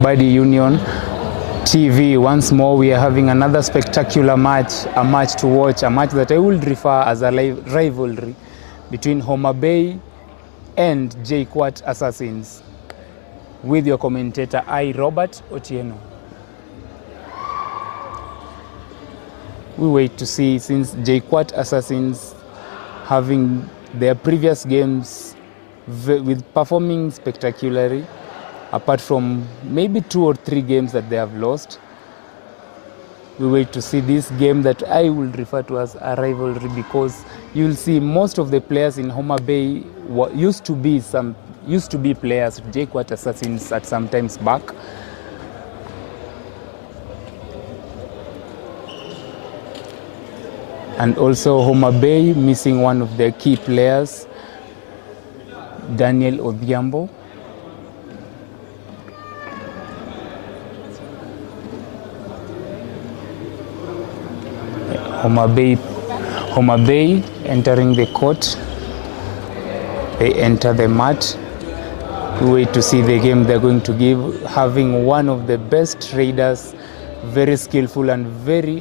Kabaddi Union TV. Once more, we are having another spectacular match, a match to watch, a match that I will refer as a rivalry between Homabay and Jkuat Assasins. With your commentator, I, Robert Otieno. We wait to see, since Jkuat Assasins having their previous games with performing spectacularly, apart from maybe 2 or 3 games that they have lost. We wait to see this game that I will refer to as a rivalry, because you will see most of the players in Homabay used to be players Jkuat Assassins at some times back. And also Homabay missing one of their key players, Daniel Odhiambo. Homabay entering the court. They enter the mat. We wait to see the game they're going to give, having one of the best raiders, very skillful and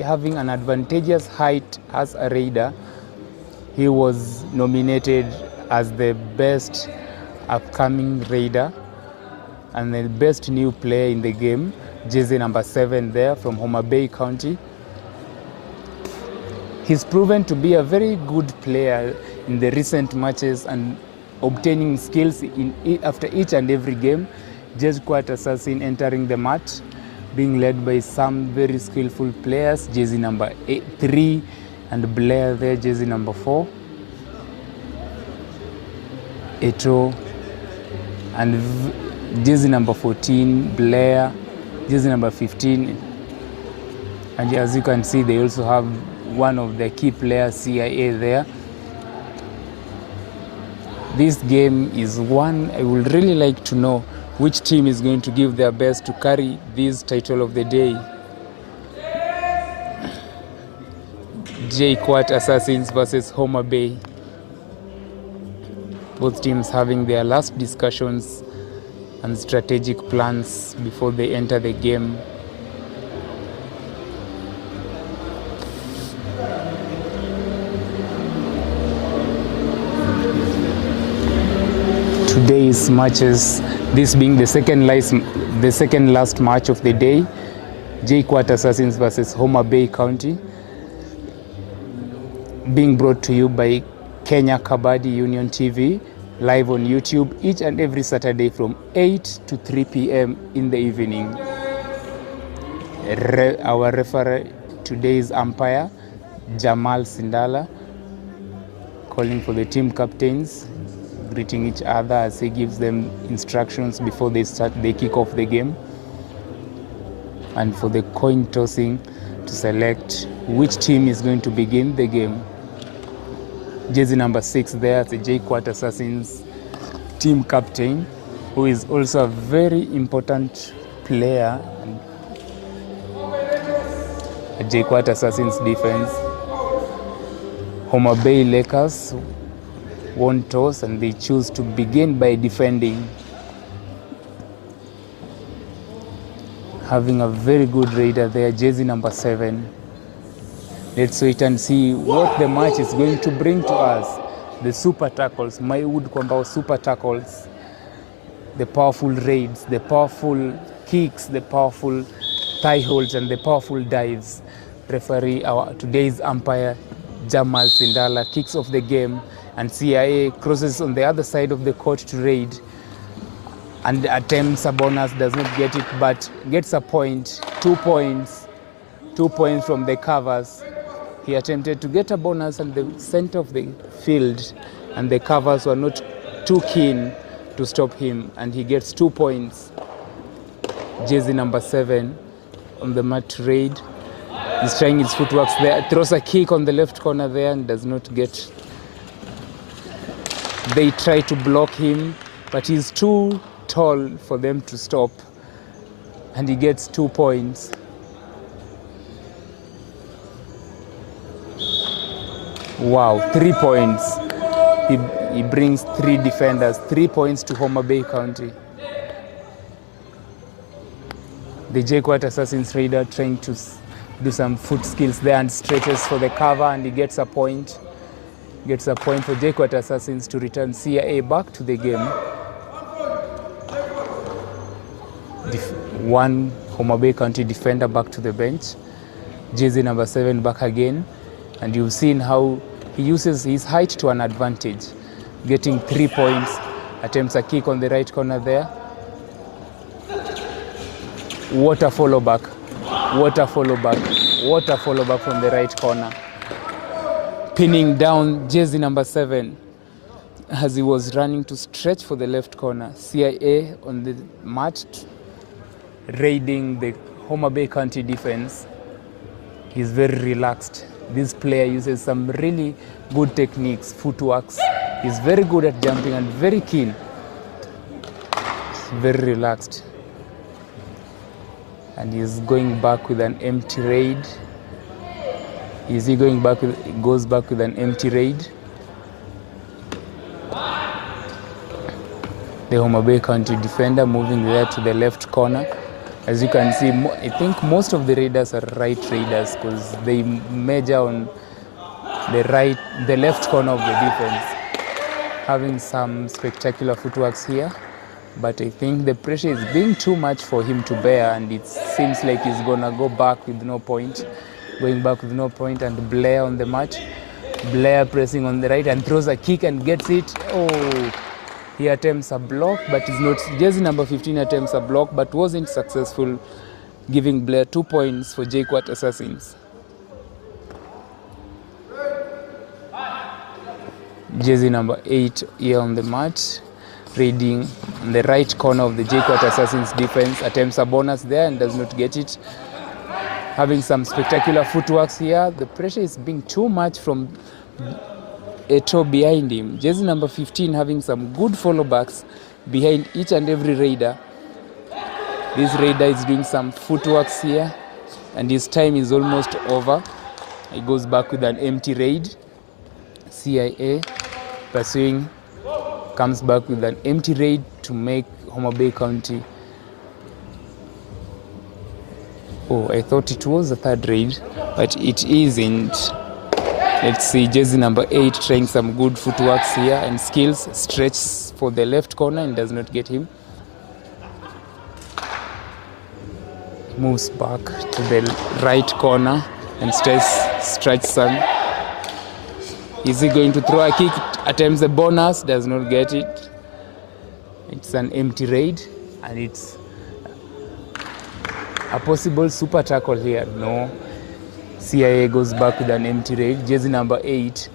having an advantageous height as a raider. He was nominated as the best upcoming raider and the best new player in the game, jersey number 7 there from Homabay County. He's proven to be a very good player in the recent matches and obtaining skills after each and every game. Jkuat Assassin entering the match, being led by some very skillful players, jersey number 3 and Blair there, jersey number 4. Eto and jersey number 14, Blair, jersey number 15. And as you can see, they also have one of the key players, CIA, there. This game is one I would really like to know which team is going to give their best to carry this title of the day. Jkuat Assassins versus Homabay. Both teams having their last discussions and strategic plans before they enter the game. Today's matches, this being the second last match of the day, Jkuat Assassins versus Homabay County, being brought to you by Kenya Kabaddi Union TV, live on YouTube each and every Saturday from 8 to 3 p.m. in the evening. Our referee, today's umpire, Jamal Sindala, calling for the team captains, greeting each other as he gives them instructions before they kick off the game, and for the coin tossing to select which team is going to begin the game. Jersey number 6 there, the Jkuat Assassins team captain, who is also a very important player at Jkuat Assassins defense. Homabay Lakers won't toss and they choose to begin by defending, having a very good raider there, jersey number 7. Let's wait and see what the match is going to bring to us. The super tackles, my wood kwamba super tackles, the powerful raids, the powerful kicks, the powerful thigh holds and the powerful dives. Referee, our today's umpire, Jamal Sindala, kicks off the game, and CIA crosses on the other side of the court to raid and attempts a bonus, does not get it, but gets a point, 2 points. 2 points from the covers. He attempted to get a bonus at the center of the field, and the covers were not too keen to stop him, and he gets 2 points. Jersey number 7 on the mat raid. He's trying his footwork there, throws a kick on the left corner there and does not get. They try to block him, but he's too tall for them to stop, and he gets 2 points. Wow, 3 points. He brings 3 defenders, 3 points to Homabay County. The Jkuat Assasins raider trying to do some foot skills there and stretches for the cover, and he gets a point. Gets a point for Jkuat Assassins to return CIA back to the game. One Homabay County defender back to the bench. Jersey number 7 back again. And you've seen how he uses his height to an advantage. Getting 3 points. Attempts a kick on the right corner there. What a follow back. What a follow back. What a follow back from the right corner. Pinning down jersey number 7 as he was running to stretch for the left corner. CIA on the mat, raiding the Homabay County defense. He's very relaxed. This player uses some really good techniques, footworks. He's very good at jumping and very keen. Very relaxed. And he's going back with an empty raid. Is he going back with, goes back with an empty raid? The Homabay County defender moving there to the left corner. As you can see, I think most of the raiders are right raiders because they measure on the left corner of the defense. Having some spectacular footworks here, but I think the pressure is being too much for him to bear, and it seems like he's gonna go back with no point. Going back with no point, and Blair on the match. Blair pressing on the right and throws a kick and gets it. Oh, he attempts a block, but is not. Jersey number 15 attempts a block, but wasn't successful, giving Blair 2 points for Jkuat Assassins. Jersey number 8 here on the mat, raiding on the right corner of the Jkuat Assassins defense. Attempts a bonus there and does not get it. Having some spectacular footworks here. The pressure is being too much from Eto behind him. Jersey number 15 having some good follow backs behind each and every raider. This raider is doing some footworks here, and his time is almost over. He goes back with an empty raid. CIA pursuing, comes back with an empty raid to make Homabay County. Oh, I thought it was a third raid, but it isn't. Let's see, jersey number 8 trying some good footworks here and skills. Stretches for the left corner and does not get him. Moves back to the right corner and stretches some. Is he going to throw a kick? Attempts the bonus, does not get it. It's an empty raid, and it's a possible super tackle here. No. CIA goes back with an empty raid. Jersey number 8,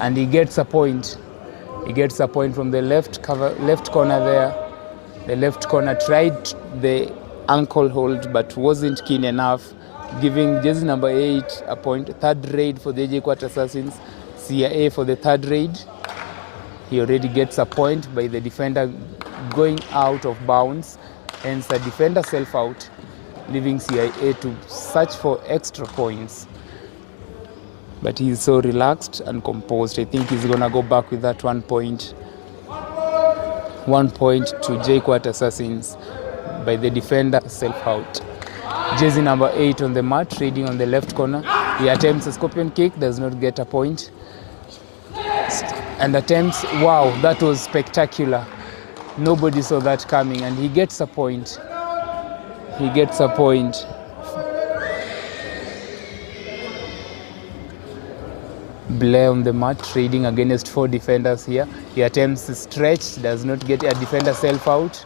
and he gets a point. He gets a point from the left corner there. The left corner tried the ankle hold but wasn't keen enough, giving jersey number 8 a point. Third raid for the Jkuat Assassins. CIA for the third raid. He already gets a point by the defender going out of bounds, hence the defender self out, leaving CIA to search for extra points. But he's so relaxed and composed. I think he's gonna go back with that 1 point. 1 point to Jkuat Assassins by the defender self out. Jersey number 8 on the mat, raiding on the left corner. He attempts a scorpion kick, does not get a point. And attempts, wow, that was spectacular. Nobody saw that coming, and he gets a point. He gets a point. Blair on the mat, trading against 4 defenders here. He attempts to stretch, does not get a defender self out.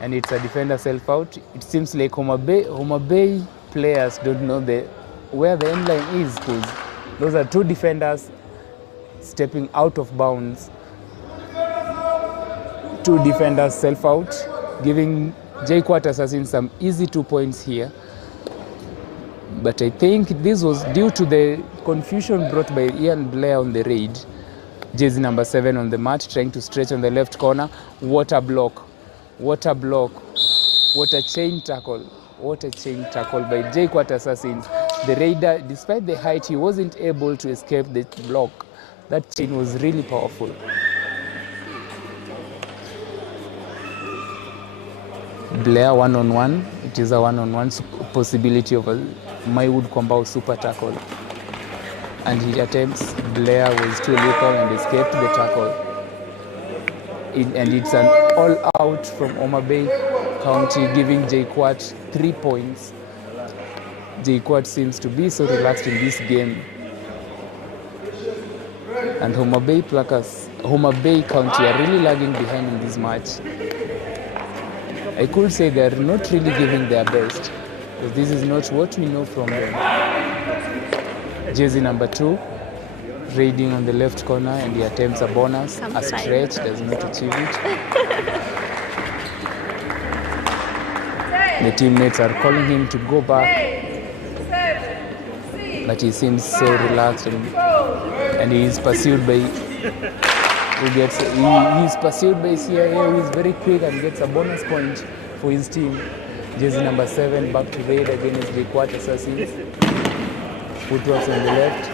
And it's a defender self out. It seems like Homabay players don't know where the end line is, because those are 2 defenders stepping out of bounds. 2 defenders self out, giving Jkuat Assassin some easy 2 points here. But I think this was due to the confusion brought by Ian Blair on the raid. Jersey number 7 on the mat, trying to stretch on the left corner. What a block. What a block. What a chain tackle. What a chain tackle by Jkuat Assassins. The raider, despite the height, he wasn't able to escape the block. That chain was really powerful. Blair one-on-one. It is a one-on-one possibility of a Maywood Kwambao super tackle. And he attempts. Blair was too lethal and escaped the tackle. And it's an all-out from Homabay County, giving Jkuat 3 points. Jkuat seems to be so relaxed in this game. And Homabay County are really lagging behind in this match. I could say they are not really giving their best, because this is not what we know from them. Jersey number 2, raiding on the left corner, and he attempts a bonus, a stretch, does not achieve it. The teammates are calling him to go back, but he seems so relaxed, and he is pursued by he is pursued by CIA, who is very quick and gets a bonus point for his team. Jersey number 7 back to raid against Jkuat Assassinins. Footworks on the left.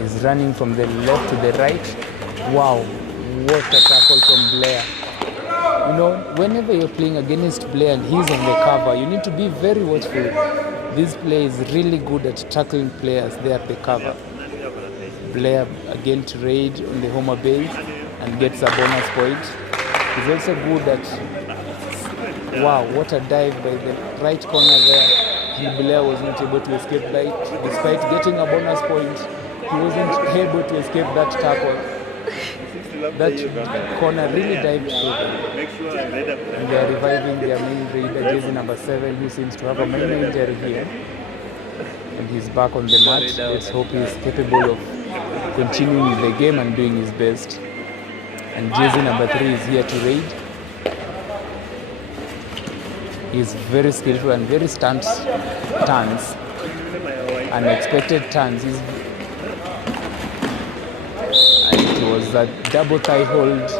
He's running from the left to the right. Wow, what a tackle from Blair. You know, whenever you're playing against Blair and he's on the cover, you need to be very watchful. This player is really good at tackling players there at the cover. Blair again to raid on the Homabay and gets a bonus point. He's also good at, wow, what a dive by the right corner there. And Blair was not able to escape that. Despite getting a bonus point, he wasn't able to escape that tackle. That corner really dived through them. And they are reviving their main raider, jersey number 7, who seems to have a minor injury here. And he's back on the mat. Let's hope he's capable of continuing with the game and doing his best. And jersey number 3 is here to raid. He's very skillful and very turns, unexpected turns. And it was a double thigh hold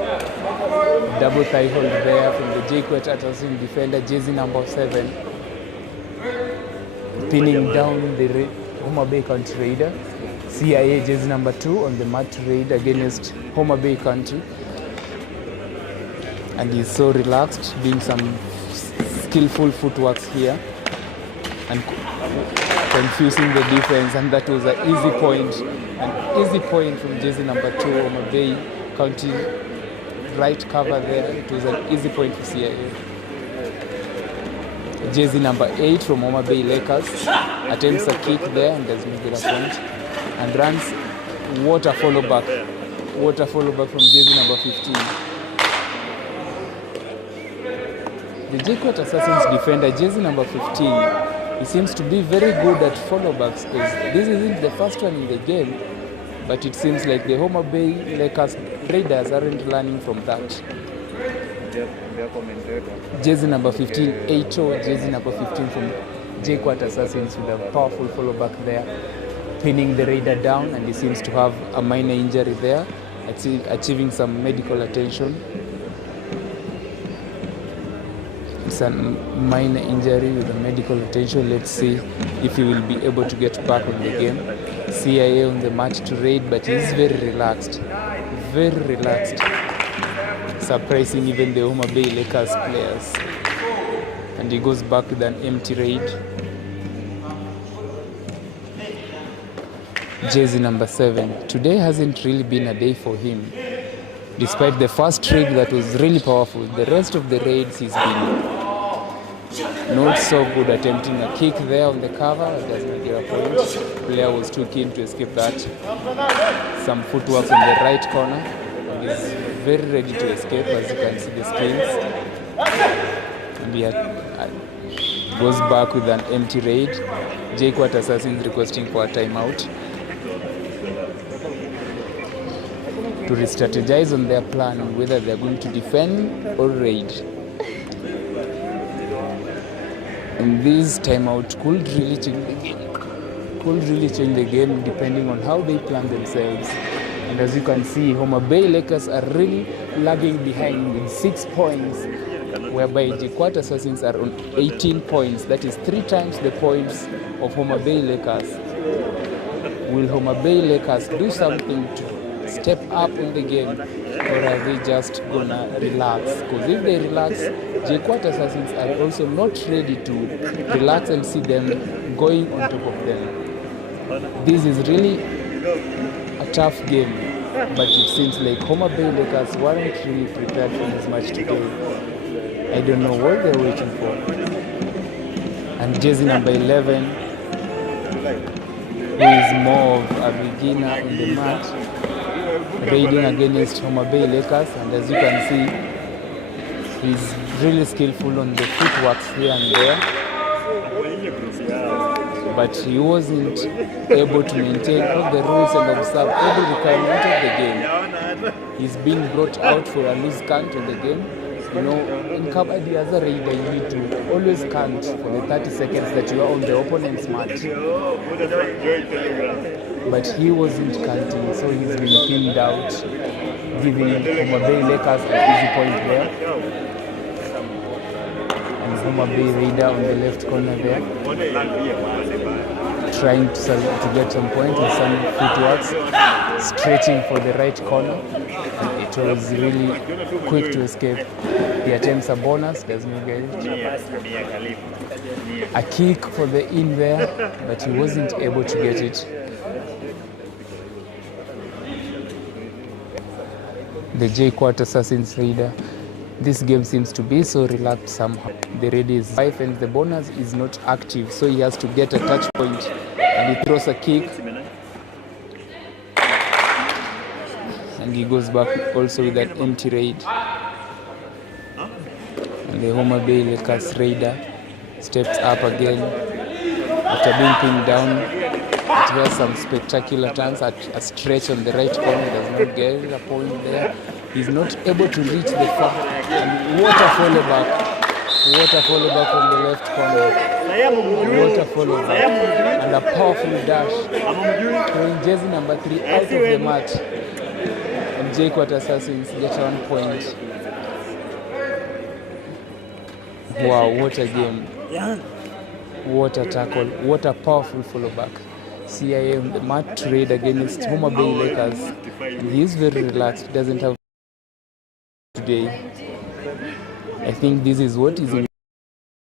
there from the Jkuat Assassin defender, jersey number 7, pinning down the Homabay County Raider. CIA jersey number 2 on the mat to raid against Homabay County. And he's so relaxed, doing some skillful footworks here and confusing the defense, and that was an easy point from jersey number 2, Homabay County right cover there. It was an easy point for CIA. Jersey number 8 from Homabay Lakers attempts a kick there and does not get a point, and runs water follow back from jersey number 15. The Jkuat Assassin's defender, jersey number 15, he seems to be very good at follow-backs, because this isn't the first one in the game, but it seems like the Homabay Lakers Raiders aren't learning from that. Jersey number 15, Aito, jersey number 15 from Jkuat Assassins, with a powerful follow-back there, pinning the Raider down, and he seems to have a minor injury there, achieving some medical attention. It's a minor injury with a medical attention. Let's see if he will be able to get back on the game. CIA on the match to raid, but he's very relaxed. Surprising even the Homabay Lakers players. And he goes back with an empty raid. Jersey number 7. Today hasn't really been a day for him. Despite the first raid that was really powerful, the rest of the raids he's been not so good, attempting a kick there on the cover. It does not get a point. Player was too keen to escape that. Some footwork on the right corner. And he's very ready to escape, as you can see the screens. And he goes back with an empty raid. Jkuat Assassin requesting for a timeout to re-strategize on their plan on whether they're going to defend or raid. And this timeout could really change the game depending on how they plan themselves. And as you can see, Homabay Lakers are really lagging behind with 6 points, whereby Jkuat Assassins are on 18 points. That is 3 times the points of Homabay Lakers. Will Homabay Lakers do something to step up in the game, or are they just gonna relax? Because if they relax, Jkuat Assassins are also not ready to relax and see them going on top of them. This is really a tough game, but it seems like Homabay Lakers weren't really prepared for this match today. I don't know what they're waiting for. And jersey number 11, who is more of a beginner in the match, raiding against Homabay Lakers, and as you can see, he's really skillful on the footworks here and there, but he wasn't able to maintain all the rules and observe every requirement of the game. He's being brought out for a loose count of the game. You know, in Kabaddi as a raider, you need to always count for the 30 seconds that you are on the opponent's mat. But he wasn't counting, so he's been pinned out, giving Homabay Lakers an easy point there. And Homabay Raider on the left corner there, trying to get some point with some footworks, stretching for the right corner. And it was really quick to escape. He attempts a bonus, does not get it. A kick for the in there, but he wasn't able to get it. The Jkuat Assassin's Raider. This game seems to be so relaxed somehow. The Raider is 5 and the bonus is not active, so he has to get a touch point and he throws a kick. And he goes back also with an empty raid. And the Homabay Lakers Raider steps up again after being pinned down. It has some spectacular turns at a stretch on the right corner, does not get a point there. He's not able to reach the front. And what a follow back. What a follow back from the left corner. What a follow back. And a powerful dash. Throwing jersey number 3 out of the mat. And Jkuat Assassins get 1 point. Wow, what a game. What a tackle. What a powerful follow back. CIA on the mat to raid against Homabay Lakers. And he is very relaxed. He doesn't have today. I think this is what is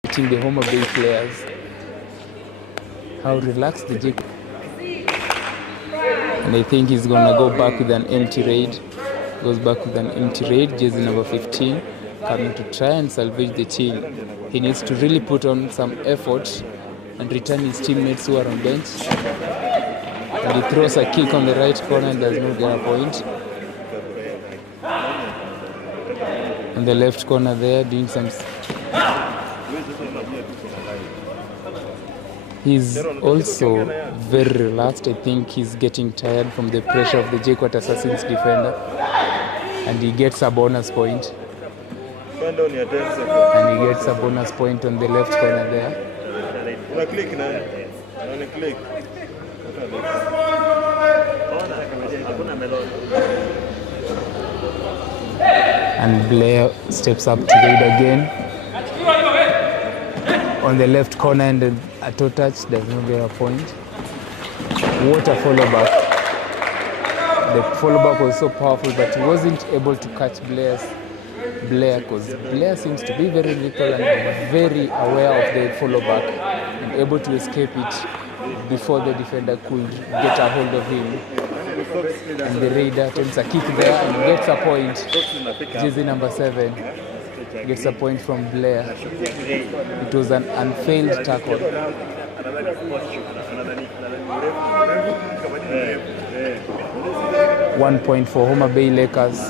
getting the Homabay players. How relaxed the Jkuat. And I think he's gonna go back with an empty raid. Goes back with an empty raid, jersey number 15, coming to try and salvage the team. He needs to really put on some effort and return his teammates who are on bench. And he throws a kick on the right corner and does not get a point. On the left corner there, doing some... He's also very relaxed. I think he's getting tired from the pressure of the Jkuat Assassins defender. And he gets a bonus point. And he gets a bonus point on the left corner there. And Blair steps up to raid again. On the left corner and a toe touch, does not get a point. What a follow back. The follow back was so powerful, but he wasn't able to catch Blair, because Blair seems to be very little and very aware of the follow back and able to escape it before the defender could get a hold of him. And the Raider attempts a kick there and gets a point. Jersey number 7 gets a point from Blair. It was an unfailed tackle. 1 point for Homabay Lakers.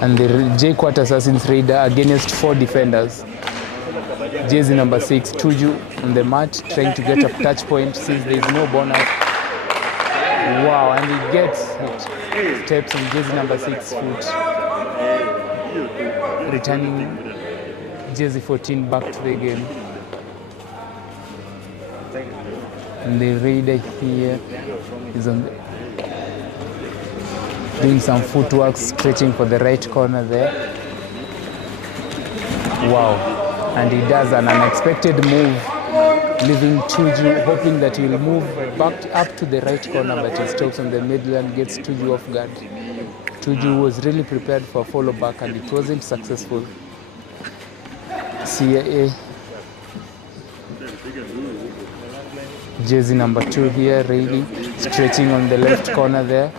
And the Jkuat Assassin's Raider against 4 defenders. Jersey number 6, Tuju on the mat, trying to get a touch point since there is no bonus. Wow, and he gets it. Steps on jersey number 6 foot. Returning jersey 14 back to the game. And the Raider here is on doing some footwork, stretching for the right corner there. Wow. And he does an unexpected move leaving Tuju, hoping that he'll move back up to the right corner, but he stops on the middle and gets Tuju off guard. Tuju was really prepared for a follow back and it wasn't successful. CIA jersey number 2 here, really stretching on the left corner there.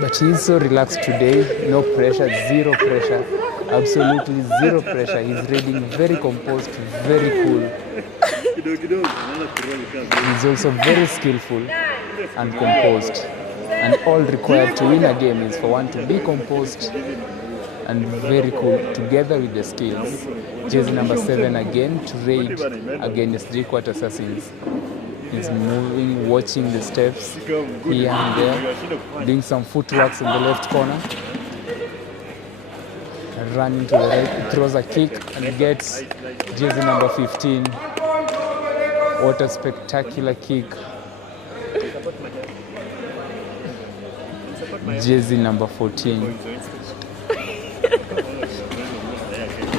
But he's so relaxed today, no pressure, zero pressure, absolutely zero pressure. He's reading very composed, very cool. He's also very skillful and composed. And all required to win a game is for one to be composed and very cool, together with the skills. Jersey number 7 again to raid against Jkuat Assassins. He's moving, watching the steps here and there, doing some footworks in the left corner. Running to the right, throws a kick and gets jersey number 15. What a spectacular kick. Jersey number 14.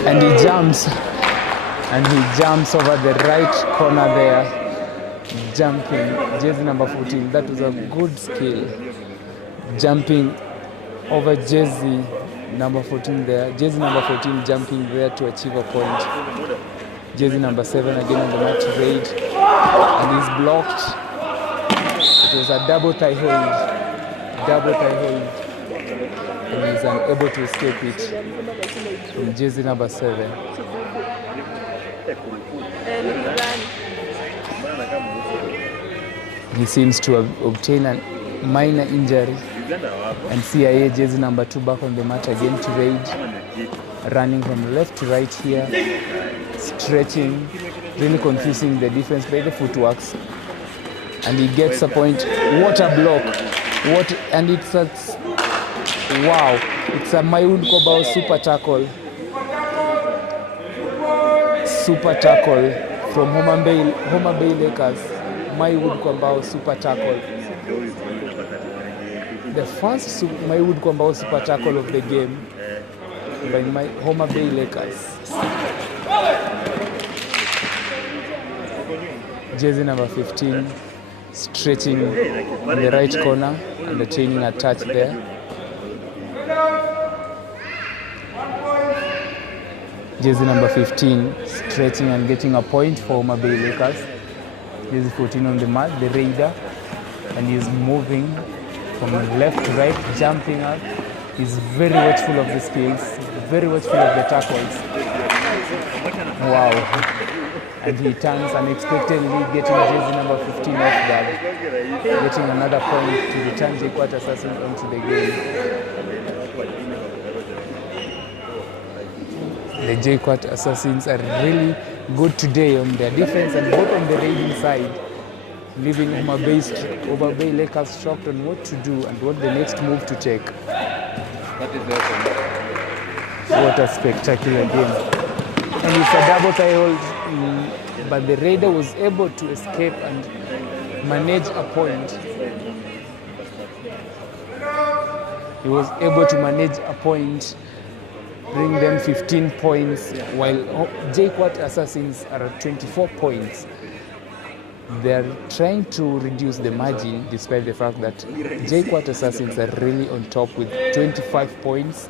And he jumps over the right corner there. Jumping, jersey number 14, that was a good skill. Jumping over jersey number 14 there. Jersey number 14 jumping there to achieve a point. Jersey number 7 again on the mat raid. And he's blocked. It was a double thigh hold. And he's unable to escape it from jersey number 7. He seems to have obtained a minor injury. And CIA jersey number 2 back on the mat again to raid. Running from left to right here. Stretching, really confusing the defense by the footworks. And he gets a point. What a block. And it's a, wow, it's a Mayud Kobao super tackle. Super tackle from Homabay Lakers. Mayud Kobao super tackle. The first Mayud Kobao super tackle of the game by Homabay Lakers. Jersey number 15. Stretching in the right corner and attaining a touch there. Jersey number 15 stretching and getting a point for Homabay Lakers. Jersey 14 on the mat, the raider, and he's moving from left to right, jumping up. He's very watchful of the skills, very watchful of the tackles. Wow. And he turns unexpectedly, getting jersey number 15 off guard, getting another point to return Jkuat Assassin into the game. The Jkuat Assassins are really good today on their defense and both on the raiding side, leaving Homabay Lakers shocked on what to do and what the next move to take. What a spectacular game. And it's a double thigh hold. But the raider was able to escape and manage a point. He was able to manage a point, bring them 15 points, while Jkuat Assassins are at 24 points. They're trying to reduce the margin despite the fact that Jkuat Assassins are really on top with 25 points,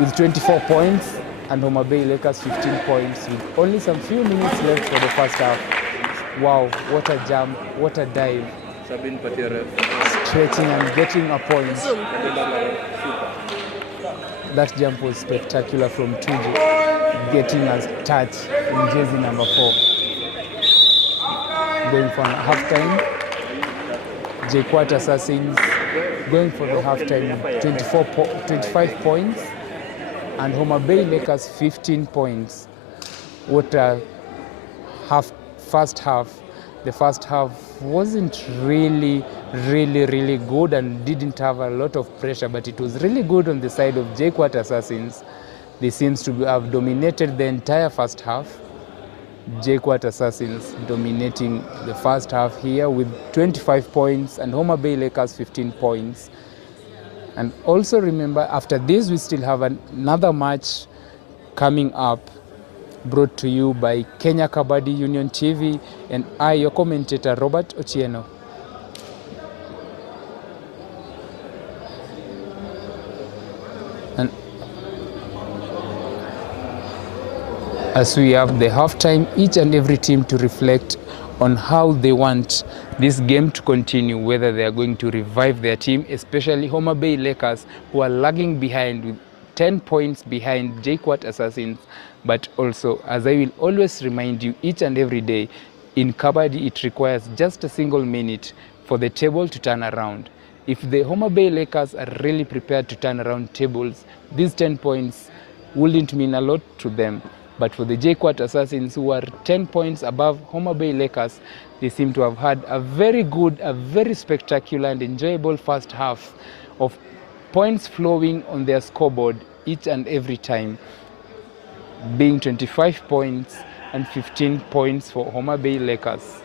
with 24 points. And Homabay Lakers 15 points with only some few minutes left for the first half. Wow, what a jump, what a dive. Stretching and getting a point. That jump was spectacular from Tuju, getting a touch in jersey number 4. Going for halftime. Jkuat Assassins going for the halftime, 25 points. And Homabay Lakers 15 points. What a first half. The first half wasn't really good and didn't have a lot of pressure, but it was really good on the side of Jkuat Assassins. They seems to have dominated the entire first half. Jkuat Assassins dominating the first half here with 25 points and Homabay Lakers 15 points. And also remember, after this, we still have another match coming up. brought to you by Kenya Kabaddi Union TV and I, your commentator, Robert Otieno. And as we have the halftime, each and every team to reflect on how they want this game to continue, whether they are going to revive their team, especially Homabay Lakers, who are lagging behind with 10 points behind Jkuat Assassins. But also, as I will always remind you each and every day, in Kabaddi it requires just a single minute for the table to turn around. If the Homabay Lakers are really prepared to turn around tables, these 10 points wouldn't mean a lot to them. But for the Jkuat Assassins, who are 10 points above Homabay Lakers, they seem to have had a very good, a very spectacular and enjoyable first half of points flowing on their scoreboard each and every time, being 25 points and 15 points for Homabay Lakers.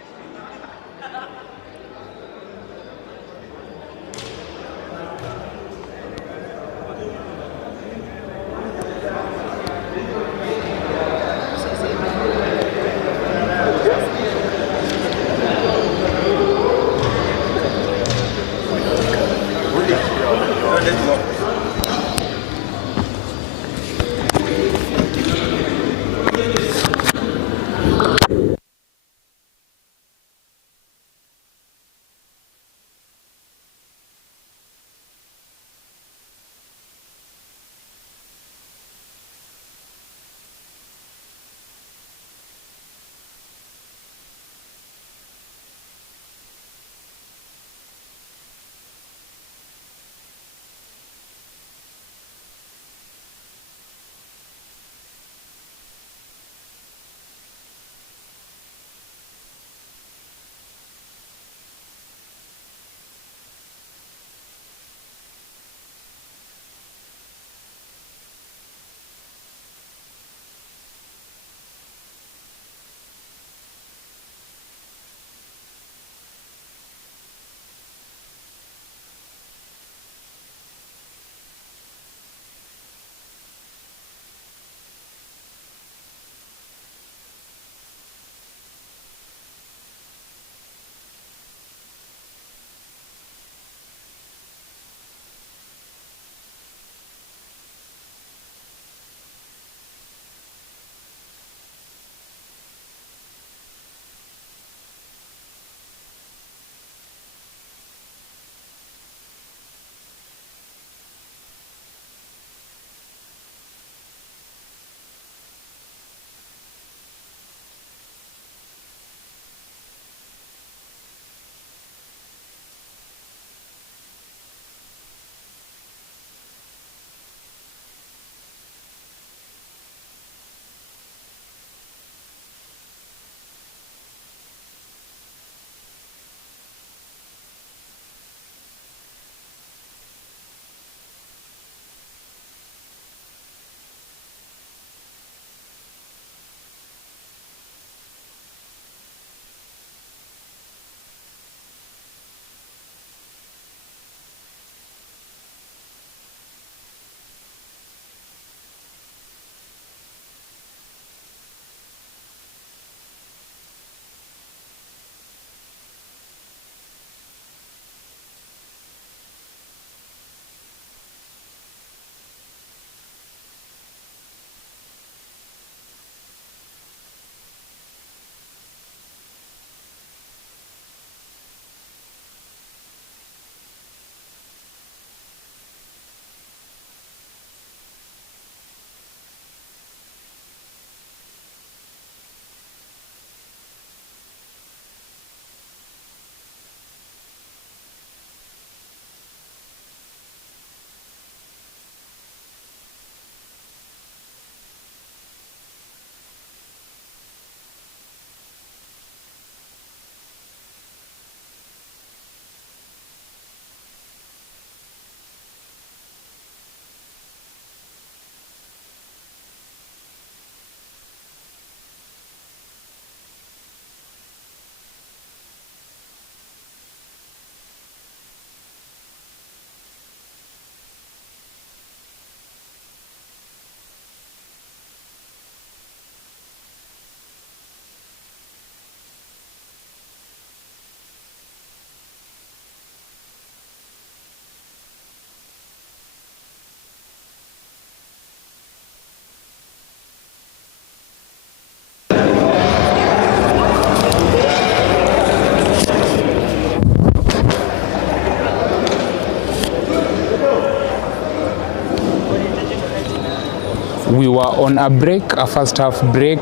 we were on a break, a first half break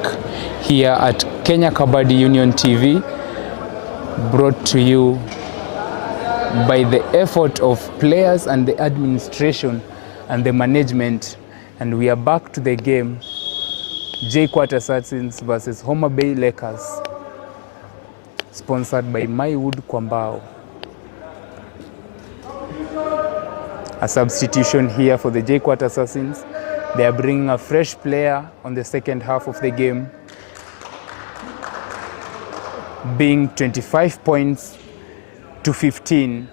here at Kenya Kabaddi Union TV, brought to you by the effort of players and the administration and the management. And we are back to the game. Jkuat Assassins versus Homabay Lakers, sponsored by My Wood Kwambao. A substitution here for the Jkuat Assassins. They are bringing a fresh player on the second half of the game, being 25 points to 15.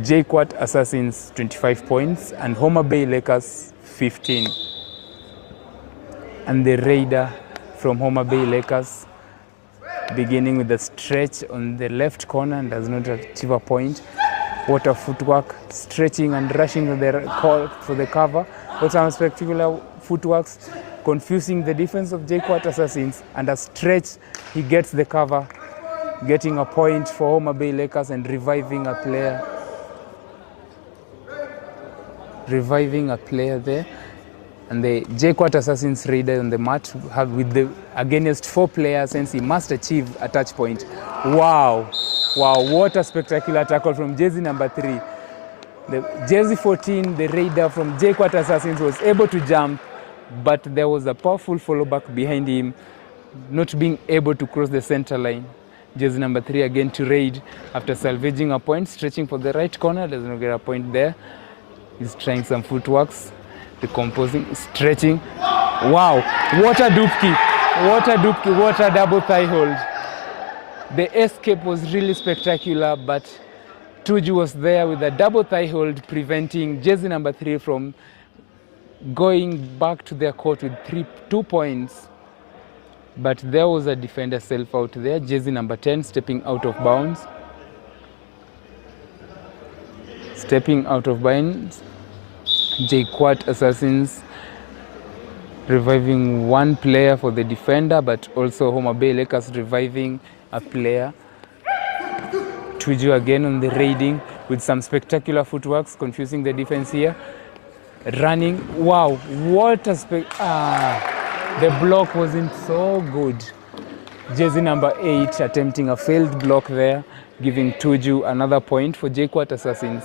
Jkuat Assassins 25 points and Homabay Lakers 15. And the raider from Homabay Lakers, beginning with the stretch on the left corner, and does not achieve a point. What a footwork, stretching and rushing to the call for the cover. What some spectacular footworks, confusing the defense of Jkuat Assassins, and a stretch, he gets the cover, getting a point for Homabay Lakers and reviving a player. Reviving a player there. And the Jkuat Assassins raider on the mat have against 4 players, since he must achieve a touch point. Wow, what a spectacular tackle from jersey number 3. The jersey 14, the raider from Jkuat Assassins, was able to jump, but there was a powerful follow back behind him, not being able to cross the center line. Jersey number 3 again to raid after salvaging a point, stretching for the right corner, does not get a point there. He's trying some footworks, decomposing, stretching. Wow, what a dupki, what a double thigh hold. The escape was really spectacular, but Tuju was there with a double thigh hold, preventing jersey number 3 from going back to their court with 2 points. But there was a defender self out there, jersey number 10 stepping out of bounds. Stepping out of bounds, Jkuat Assassins reviving 1 player for the defender, but also Homabay Lakers reviving a player. Tuju again on the raiding with some spectacular footworks, confusing the defense here. Running, wow, what a the block wasn't so good. Jersey number 8 attempting a failed block there, giving Tuju another point for Jkuat Assassins.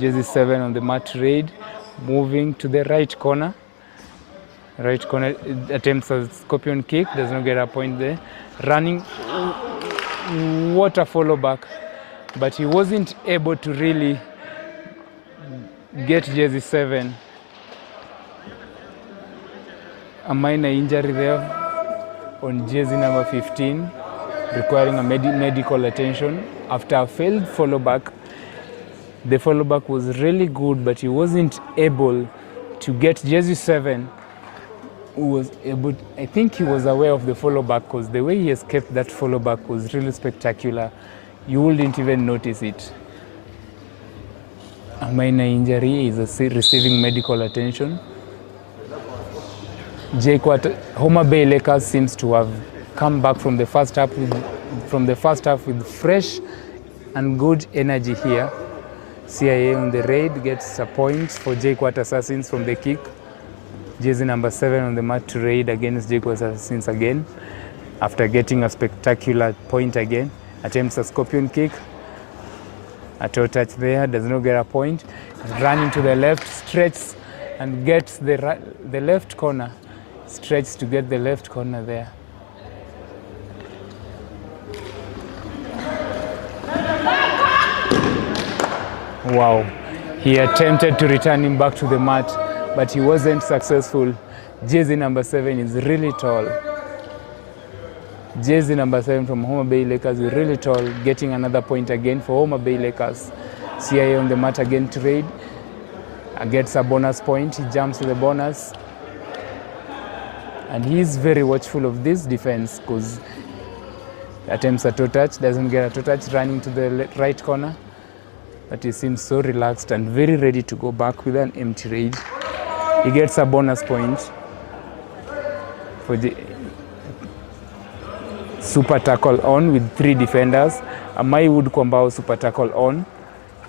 Jersey 7 on the mat raid, moving to the right corner. Right corner attempts a scorpion kick, does not get a point there. Running, what a follow back, but he wasn't able to really get jersey 7. A minor injury there on jersey number 15, requiring a medical attention after a failed follow back. The follow back was really good, but he wasn't able to get jersey 7. I think he was aware of the follow back, because the way he escaped that follow back was really spectacular. You wouldn't even notice it. A minor injury, is receiving medical attention. Homabay Lakers seems to have come back from the first half with fresh and good energy here. CIA on the raid gets a point for Jkuat Assassins from the kick. Jersey number 7 on the mat to raid against Jkuat Assassins again. After getting a spectacular point again, attempts a scorpion kick. A toe touch there, does not get a point. Running to the left, stretches and gets the left corner. Stretches to get the left corner there. Wow, he attempted to return him back to the mat, but he wasn't successful. Jersey number 7 is really tall. Jersey number 7 from Homabay Lakers is really tall, getting another point again for Homabay Lakers. CIA on the mat again to raid. Gets a bonus point, he jumps to the bonus. And he's very watchful of this defense, because attempts a toe touch, doesn't get a toe touch, running to the right corner. But he seems so relaxed and very ready to go back with an empty raid. He gets a bonus point for the super tackle on with 3 defenders. A My Wood Kwambao super tackle on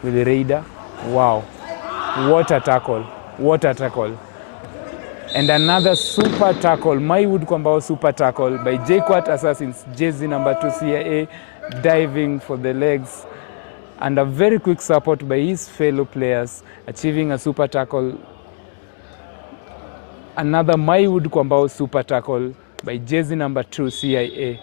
with the raider. Wow, what a tackle. Water tackle. And another super tackle, Maiwood Kwambao super tackle by Jkuat Assassins, jersey number 2 CIA, diving for the legs. And a very quick support by his fellow players, achieving a super tackle. Another Maiwood Kwambao super tackle by jersey number 2 CIA.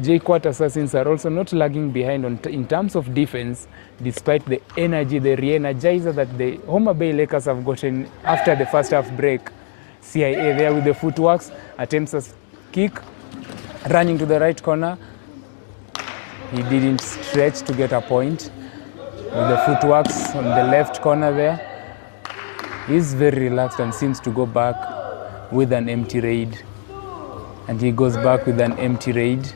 Jkuat Assassins are also not lagging behind in terms of defense, despite the energy, the re-energizer that the Homabay Lakers have gotten after the first half break. CIA there with the footworks, attempts a kick, running to the right corner. He didn't stretch to get a point. With the footworks on the left corner there, he's very relaxed and seems to go back with an empty raid. And he goes back with an empty raid.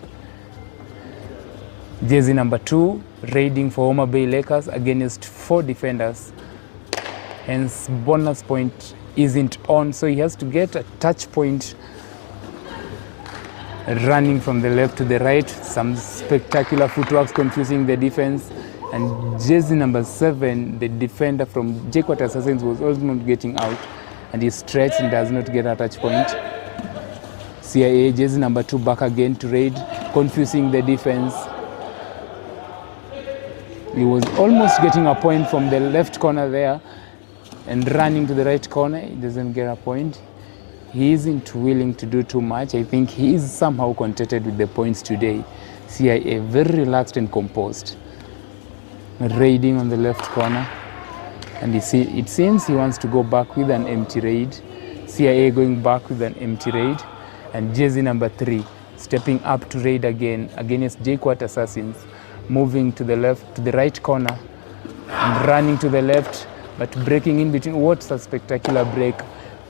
Jersey number 2, raiding for Homabay Lakers against 4 defenders. Hence, bonus point isn't on, so he has to get a touch point. Running from the left to the right, some spectacular footworks confusing the defense. And jersey number 7, the defender from Jkuat Assassins, was also not getting out. And he stretched and does not get a touch point. CIA, jersey number 2, back again to raid, confusing the defense. He was almost getting a point from the left corner there and running to the right corner. He doesn't get a point. He isn't willing to do too much. I think he is somehow contented with the points today. CIA very relaxed and composed. Raiding on the left corner. And it seems he wants to go back with an empty raid. CIA going back with an empty raid. And jersey number 3 stepping up to raid again against Jkuat Assassins. Moving to the left, to the right corner, and running to the left, but breaking in between. What a spectacular break.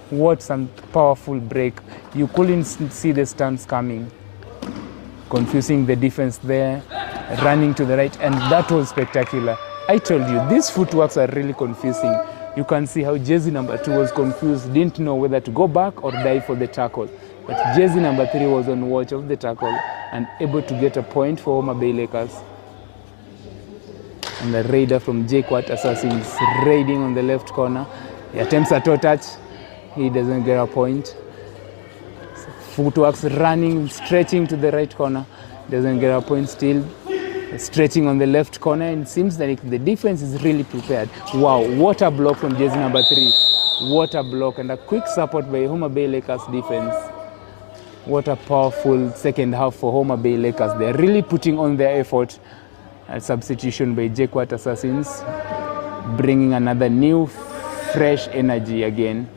What some powerful break. You couldn't see the stance coming. Confusing the defense there, running to the right, and that was spectacular. I told you, these footworks are really confusing. You can see how jersey number 2 was confused, didn't know whether to go back or dive for the tackle. But jersey number 3 was on watch of the tackle and able to get a point for Homabay Lakers. And the raider from Jkuat Assassins raiding on the left corner. He attempts a toe touch. He doesn't get a point. Footworks running, stretching to the right corner. Doesn't get a point still. Stretching on the left corner. And it seems like the defense is really prepared. Wow, what a block from jersey number 3. What a block. And a quick support by Homabay Lakers defense. What a powerful second half for Homabay Lakers. They're really putting on their effort. A substitution by Jkuat Assassins, bringing another new, fresh energy again.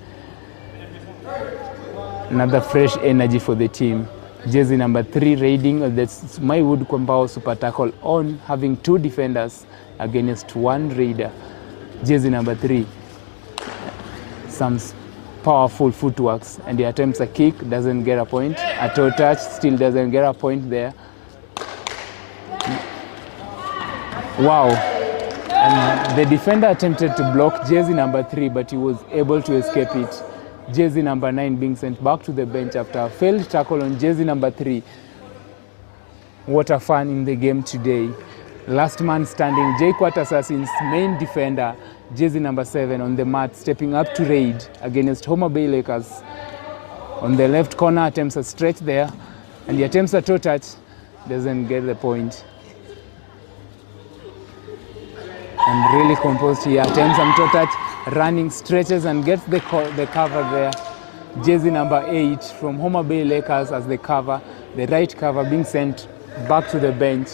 Another fresh energy for the team. Jersey number 3 raiding that's Maiwood Kwambao super tackle on, having 2 defenders against 1 raider. Jersey number 3, some powerful footworks, and he attempts a kick, doesn't get a point. A toe touch, still doesn't get a point there. Wow. And the defender attempted to block jersey number 3, but he was able to escape it. Jersey number 9 being sent back to the bench after a failed tackle on jersey number 3. What a fun in the game today. Last man standing, Jkuat Assassins main defender, jersey number 7 on the mat, stepping up to raid against Homabay Lakers. On the left corner, attempts a stretch there, and he attempts a toe touch, doesn't get the point. And really composed here, attempts some toe touch, running, stretches and gets the cover there. Jersey number 8 from Homabay Lakers as the cover, the right cover being sent back to the bench.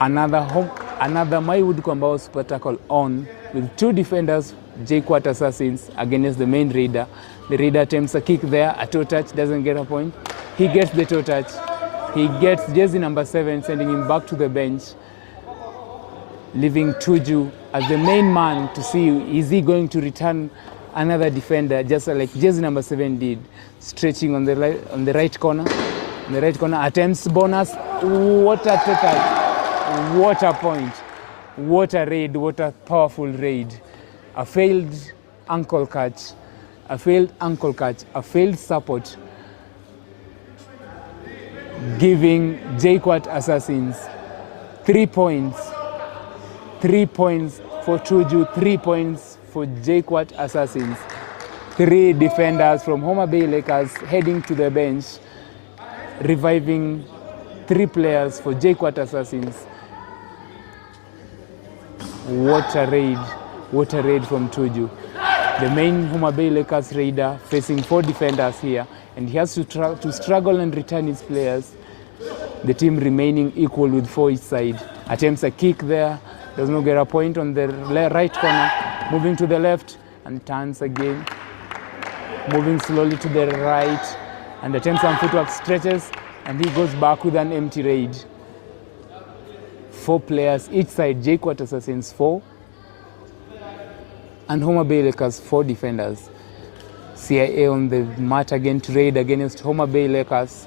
Another Maiwood Kwambao super tackle on with 2 defenders, Jkuat Assassins against the main raider. The raider attempts a kick there, a toe touch, doesn't get a point. He gets the toe touch. He gets jersey number 7, sending him back to the bench, leaving Tuju as the main man to see is he going to return another defender, just like jersey number 7 did. Stretching on the right corner. On the right corner, attempts bonus. What a total. What a point. What a raid. What a powerful raid. A failed ankle catch. A failed ankle catch. A failed support. Giving Jkuat Assassins 3 points. 3 points for Tuju, 3 points for Jkuat Assassins. 3 defenders from Homabay Lakers heading to the bench, reviving 3 players for Jkuat Assassins. What a raid from Tuju. The main Homabay Lakers raider facing 4 defenders here, and he has to struggle and return his players. The team remaining equal with 4 each side. Attempts a kick there, does not get a point on the right corner, moving to the left and turns again. Moving slowly to the right and attempts some footwork, stretches, and he goes back with an empty raid. 4 players each side, Jkuat Assassins 4 and Homabay Lakers 4 defenders. CIA on the mat again to raid against Homabay Lakers.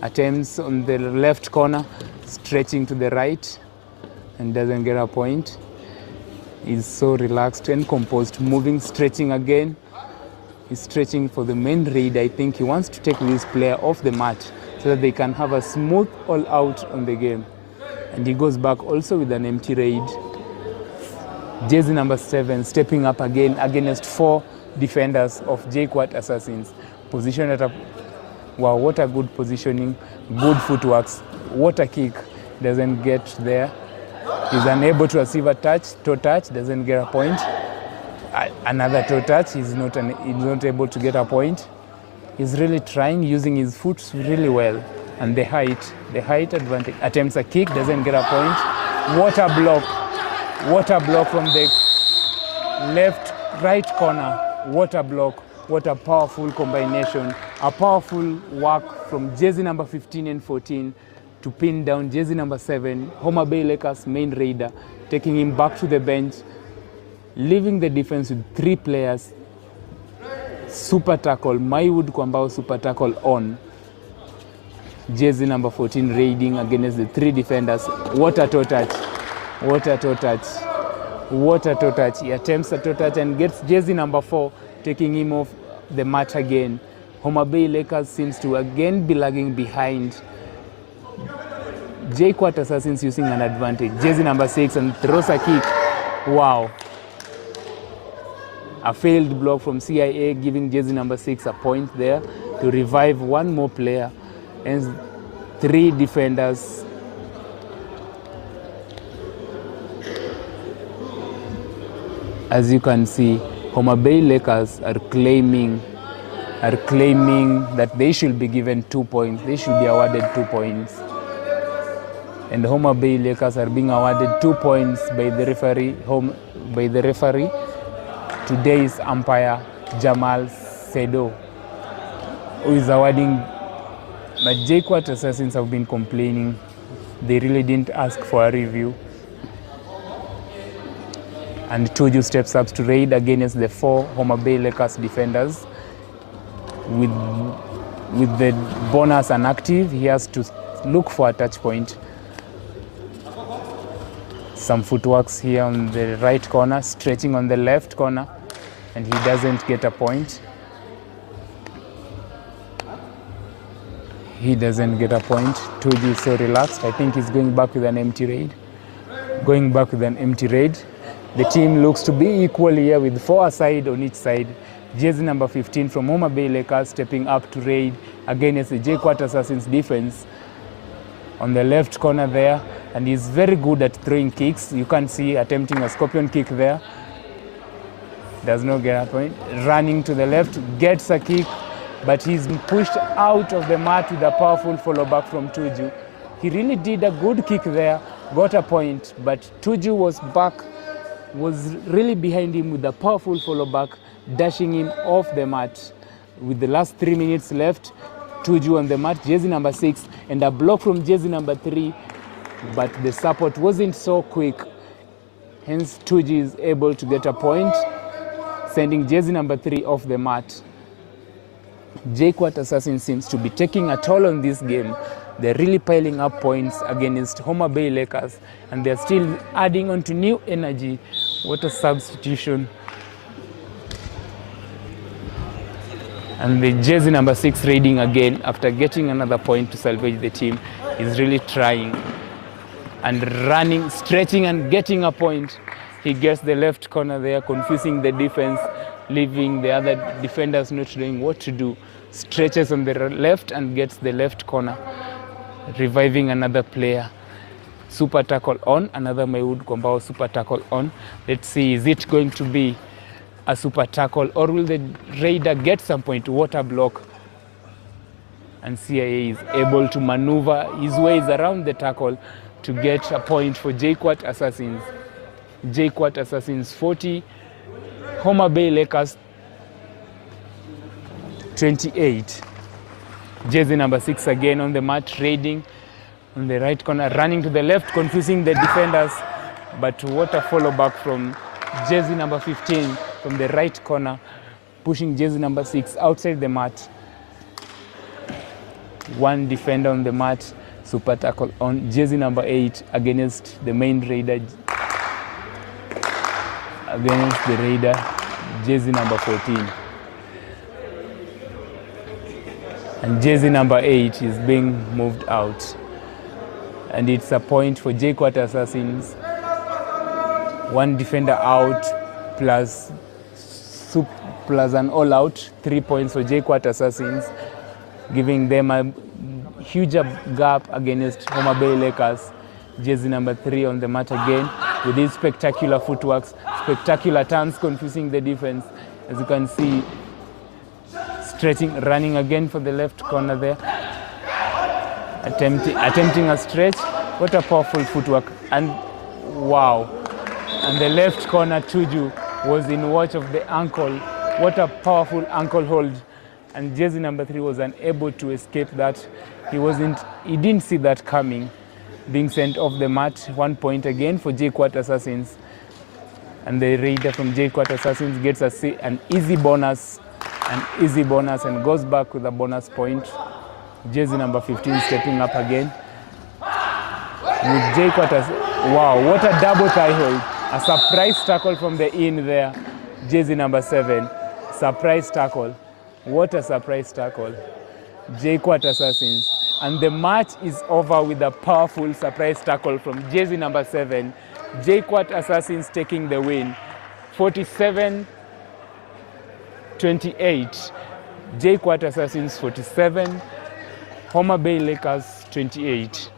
Attempts on the left corner, stretching to the right and doesn't get a point. He's so relaxed and composed, moving, stretching again. He's stretching for the main raid. I think he wants to take this player off the mat so that they can have a smooth all out on the game. And he goes back also with an empty raid. Jersey number 7 stepping up again against 4 defenders of Jkuat Assassins. Position at a, wow, what a good positioning, good footworks, what a kick, doesn't get there. He's unable to receive a touch, toe touch, doesn't get a point. Another toe touch, he's not able to get a point. He's really trying, using his foot really well. And the height advantage. Attempts a kick, doesn't get a point. What a block from the left, right corner. What a block, what a powerful combination. A powerful work from jersey number 15 and 14 to pin down jersey number 7, Homabay Lakers main raider, taking him back to the bench, leaving the defense with 3 players. Super tackle, Maiwood Kwambao super tackle on. Jersey number 14 raiding against the 3 defenders. What a toe touch, what a toe touch, what a toe touch. He attempts a toe touch and gets jersey number 4, taking him off the mat again. Homabay Lakers seems to again be lagging behind. Jkuat Assassins using an advantage. Jersey number 6 and throws a kick. Wow. A failed block from CIA, giving jersey number 6 a point there to revive 1 more player. And 3 defenders. As you can see, Homabay Lakers are claiming that they should be given 2 points. They should be awarded 2 points. And Homabay Lakers are being awarded 2 points by the referee. Today's umpire, Jamal Sedo, who is awarding. But Jkuat Assassins have been complaining. They really didn't ask for a review. And Tuju steps up to raid against the 4 Homabay Lakers defenders. With the bonus inactive, he has to look for a touch point. Some footworks here on the right corner, stretching on the left corner, and he doesn't get a point. He doesn't get a point. Tuju is so relaxed. I think he's going back with an empty raid. The team looks to be equal here with 4 aside on each side. Jersey number 15 from Homabay Lakers stepping up to raid against the Jkuat Assassins defense on the left corner there, and he's very good at throwing kicks. You can see attempting a scorpion kick there. Does not get a point. Running to the left, gets a kick, but he's pushed out of the mat with a powerful follow back from Tuju. He really did a good kick there, got a point, but Tuju was really behind him with a powerful follow back, dashing him off the mat. With the last 3 minutes left, Tuju on the mat, jersey number 6, and a block from jersey number 3, but the support wasn't so quick. Hence, Tuju is able to get a point, sending jersey number 3 off the mat. Jkuat Assassin seems to be taking a toll on this game. They're really piling up points against Homabay Lakers, and they're still adding on to new energy. What a substitution. And the jersey number 6 raiding again after getting another point to salvage the team is really trying and running, stretching and getting a point. He gets the left corner there, confusing the defense, leaving the other defenders not knowing what to do. Stretches on the left and gets the left corner, reviving another player. Super tackle on, another Maywood Kombao super tackle on. Let's see, is it going to be a super tackle or will the Raider get some point? Water block. And CIA is able to maneuver his ways around the tackle to get a point for Jkuat Assassins. Jkuat Assassins 40, Homabay Lakers 28. Jersey number 6 again on the mat, raiding on the right corner, running to the left, confusing the defenders. But what a follow back from jersey number 15 from the right corner, pushing jersey number 6 outside the mat. One defender on the mat, super tackle on jersey number 8 against the main raider, against the raider, jersey number 14. And jersey number 8 is being moved out. And it's a point for Jkuat Assassins. One defender out plus an all-out, 3 points for Jkuat Assassins, giving them a huge gap against Homabay Lakers. Jersey number 3 on the mat again with his spectacular footworks, spectacular turns, confusing the defense. As you can see, stretching, running again for the left corner there, attempting a stretch. What a powerful footwork, and wow. And the left corner, Tuju, was in watch of the ankle. What a powerful ankle hold. And jersey number 3 was unable to escape that. He didn't see that coming. Being sent off the mat, 1 point again for Jkuat Assassins. And the raider from Jkuat Assassins gets an easy bonus, and goes back with a bonus point. Jersey number 15 stepping up again. With Jkuat wow, what a double thigh hold. A surprise tackle from the in there. Jersey number 7, surprise tackle. What a surprise tackle. Jkuat Assassins. And the match is over with a powerful surprise tackle from jersey number 7. Jkuat Assassins taking the win. 47-28. Jkuat Assassins 47. Homabay Lakers 28.